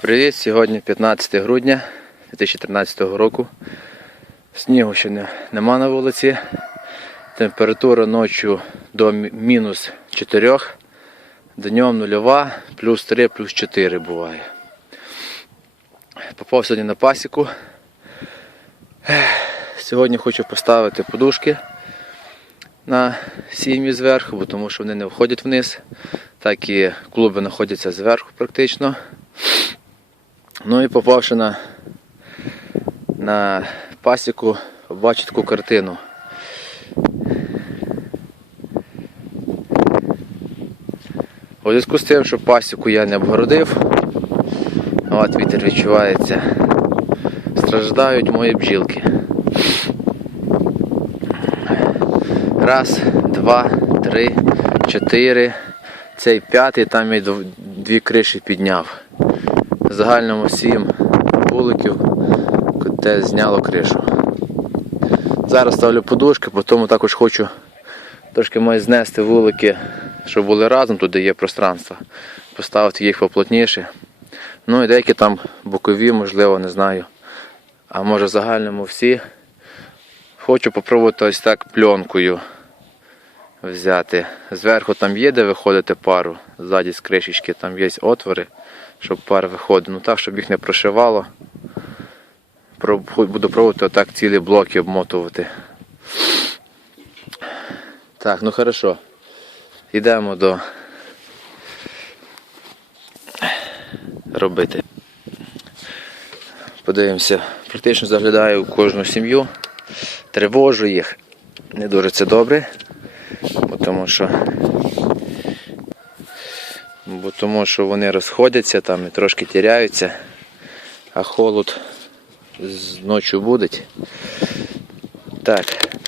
Привіт! Сьогодні 15 грудня 2013 року. Снігу ще не, нема на вулиці. Температура ночі до мінус 4, днем нульова, плюс 3, плюс 4 буває. Попав сьогодні на пасіку. Сьогодні хочу поставити подушки на сім'ї зверху, бо тому що вони не входять вниз, так і клуби знаходяться зверху практично. Ну і попавши на, на пасіку, побачив таку картину. У зв'язку з тим, що пасіку я не обгородив, от вітер відчувається, страждають мої бджілки. Раз, два, три, чотири. Цей п'ятий там я дві криші підняв. Загальному сім вуликів, те зняло кришу. Зараз ставлю подушки, потім також хочу трошки маю знести вулики, щоб були разом, туди є пространство. Поставити їх поплотніше. Ну і деякі там бокові, можливо, не знаю. А може в загальному всі. Хочу попробувати ось так пленкою взяти. Зверху там є, де виходити пару, ззаді з кришечки там є отвори, щоб пар виходив. Ну так, щоб їх не прошивало. Буду пробувати отак цілі блоки обмотувати. Так, ну хорошо. Йдемо до робити. Подивимося. Практично заглядаю в кожну сім'ю, тривожу їх. Не дуже це добре, тому що, бо тому що вони розходяться там і трошки тіряються, а холод ночі буде. Так,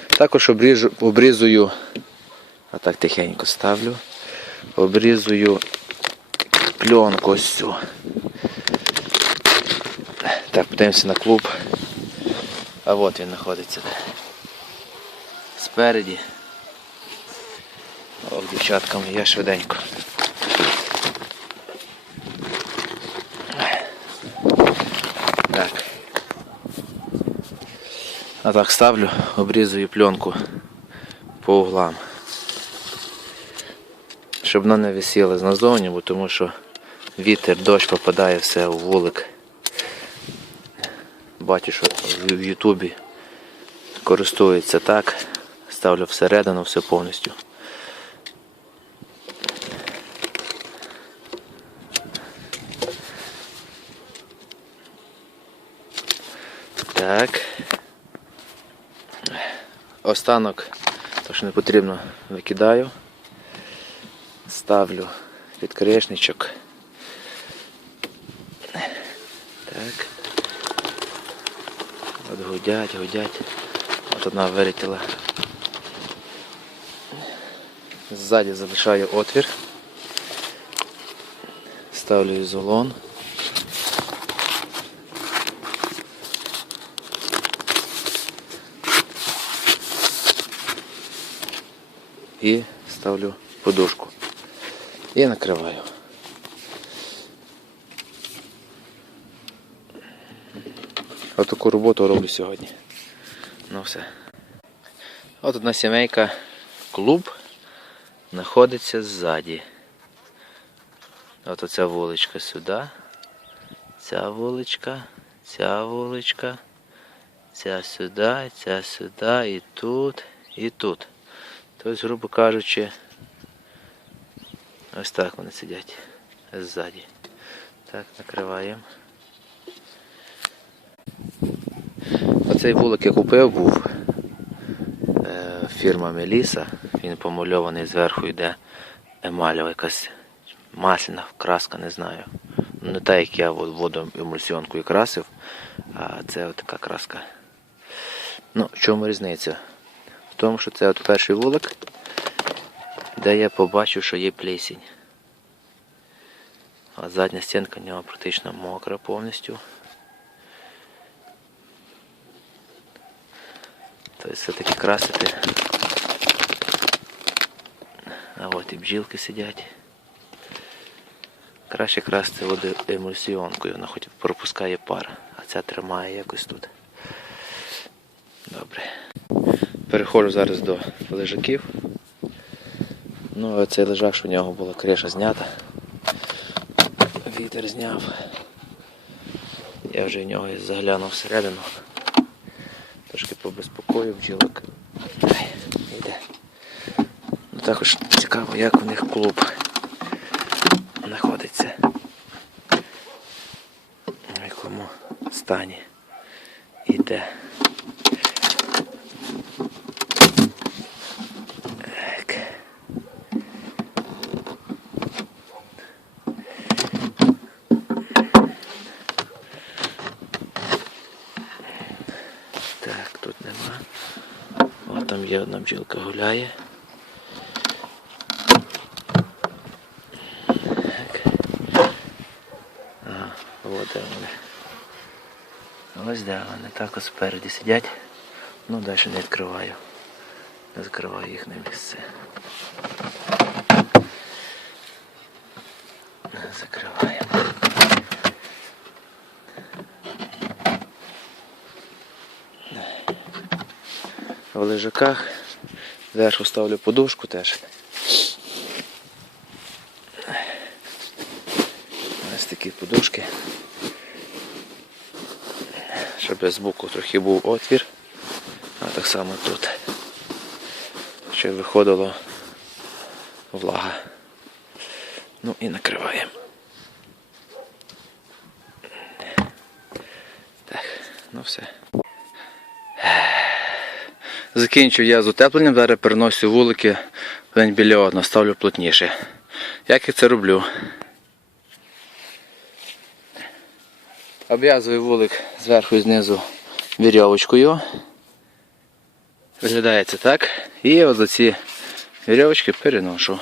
також обріжу, обрізую, а так тихенько ставлю, обрізую пленку ось цю. Так, подивимося на клуб. А от він знаходиться. Спереді. Ох, дівчаткам, я швиденько. А так ставлю, обрізую пленку по углам. Щоб вона не висіла назовні, бо тому що вітер, дощ попадає все у вулик. Бачу, що в Ютубі користується так. Ставлю всередину все повністю. Так. Останок, то що не потрібно, викидаю. Ставлю підкришничок. Так. От гудять, гудять. От одна вилетіла. Ззаді залишаю отвір. Ставлю ізолон. І ставлю подушку. І накриваю. Отаку роботу роблю сьогодні. Ну все. От одна сімейка, клуб знаходиться ззаді. От оця вуличка сюди. Ця вуличка, ця вуличка, ця сюди, ця сюди, і тут, і тут. Тобто, грубо кажучи, ось так вони сидять ззаді. Так, накриваємо. Оцей вулик я купив був е, фірма Меліса. Він помальований зверху йде емалева якась масляна краска, не знаю. Ну, Не та, як я воду емульсіонкою красив, а це така краска. Ну, в чому різниця? Тому, що це от перший вулик, де я побачив, що є плесінь. А задня стінка в нього практично мокра повністю. Тобто все-таки красити. А от і бджілки сидять. Краще красти води емульсіонкою, вона хоч пропускає пар, а ця тримає якось тут. Добре. Переходжу зараз до лежаків. Ну, цей лежак, що в нього була криша знята. Вітер зняв. Я вже в нього заглянув всередину. Трошки побезпокоїв бджілок. Йде. Ну, також цікаво, як у них клуб знаходиться. В якому стані іде. Так. Так, тут нема. О, там бджілка гуляє. Ага, от де вони. Ось де вони так ось спереді сидять. Ну, далі не відкриваю. Не закриваю їхнє місце. Закриваємо. В лежаках зверху ставлю подушку теж. Ось такі подушки. Щоб з боку трохи був отвір, а так само тут. Щоб виходило влага. Ну і накриваємо. Так, ну все. Закінчив я з утепленням, зараз переносю вулики один біля одного, ставлю плотніше. Як я це роблю? Обв'язую вулик зверху і знизу вірьовочкою. Виглядає це так. І от за ці вірьовочки переношу.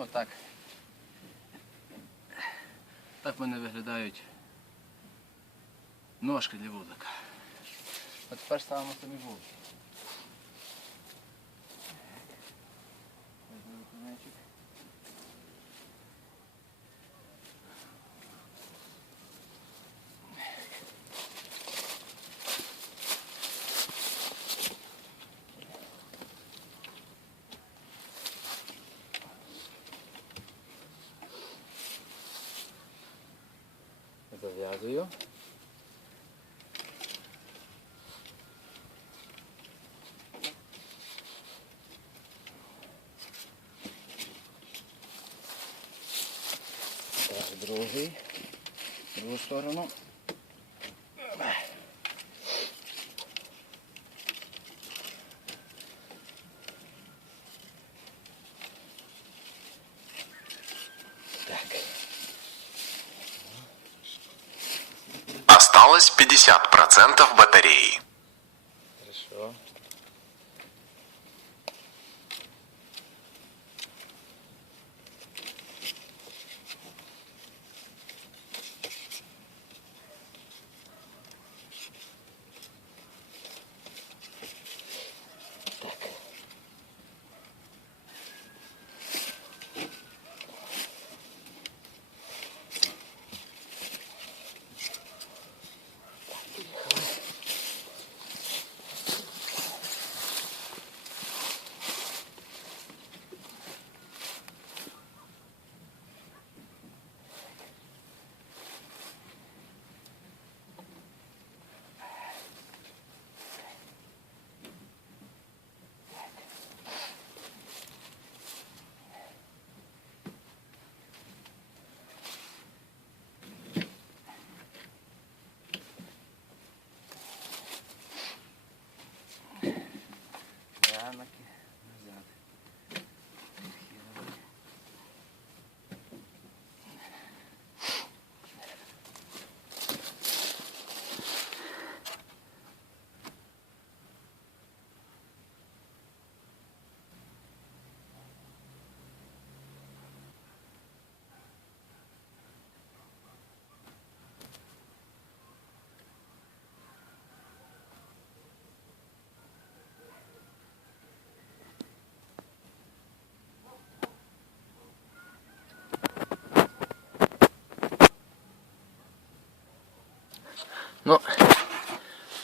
Отак. Так в мене виглядають ножки для вулика. А тепер ставимо самі вулики. Другий. Другу сторону. Так. Осталось 50% батареи.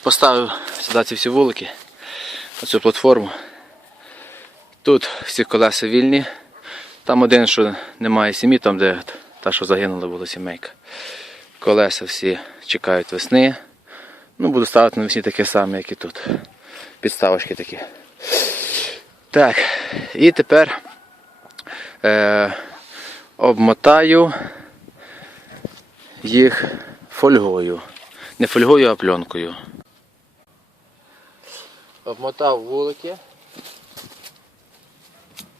Поставив сюди ці всі вулики, оцю платформу. Тут всі колеса вільні. Там один, що немає сім'ї, там де та, що загинула була сімейка. Колеса всі чекають весни. Ну, буду ставити на весні таке саме, як і тут. Підставочки такі. Так, і тепер е, обмотаю їх фольгою. Не фольгою, а пленкою. Обмотав вулики.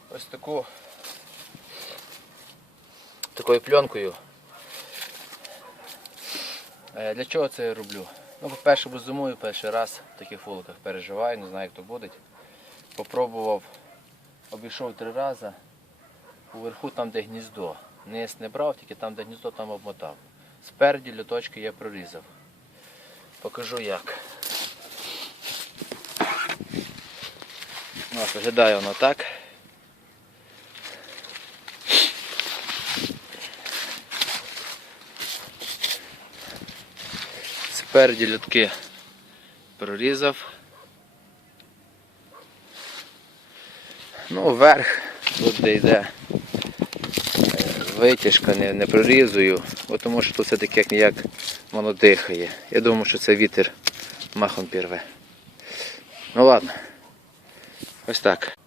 Ось таку такою пленкою. Е, Для чого це я роблю? Ну, по-перше, бо зимою перший раз в таких вуликах переживаю, не знаю, як то буде. Попробував, обійшов три рази. Уверху там, де гніздо. Низ не брав, тільки там, де гніздо, там обмотав. Спереді люточки я прорізав. Покажу як. Ось, виглядає воно так. Спереді лютки прорізав. Ну, вверх, тут де йде е, витяжка, не, не прорізую, бо тому що тут все-таки як ніяк воно дихає. Я думаю, що це вітер махом пірве. Ну ладно. Ось так.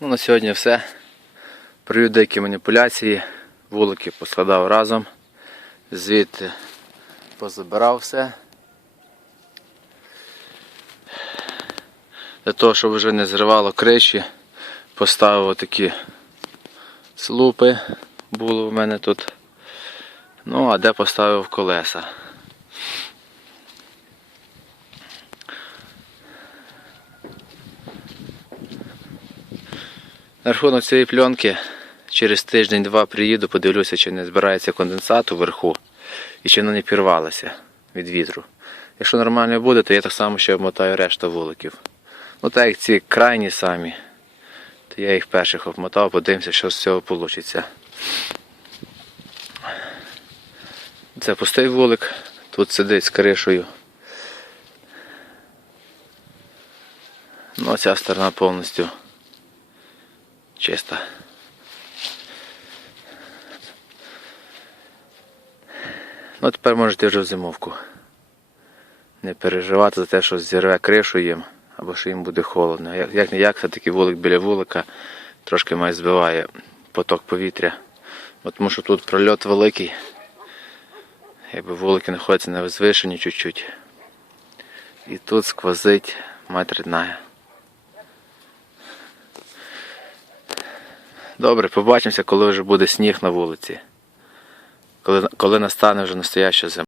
Ну, на сьогодні все. Провів деякі маніпуляції, вулики поскладав разом, звідти позабирав все. Для того, щоб вже не зривало криші, поставив такі слупи, було в мене тут. Ну, а де поставив колеса. На рахунок цієї пленки через тиждень-два приїду, подивлюся, чи не збирається конденсат уверху і чи вона не пірвалася від вітру. Якщо нормально буде, то я так само ще обмотаю решту вуликів. Ну так як ці крайні самі, то я їх перших обмотав, подивимося, що з цього вийде. Це пустий вулик, тут сидить з кришею. Ну, ця сторона повністю чиста. Ну, тепер можете вже в зимовку. Не переживати за те, що зірве кришу їм, або що їм буде холодно. Як, як не як, все-таки вулик біля вулика трошки має збиває поток повітря. Бо Тому що тут прольот великий. Якби вулики знаходяться на возвишенні чуть-чуть. І тут сквозить мать рідна. Добре, побачимося, коли вже буде сніг на вулиці. Коли, коли настане вже настояща зима.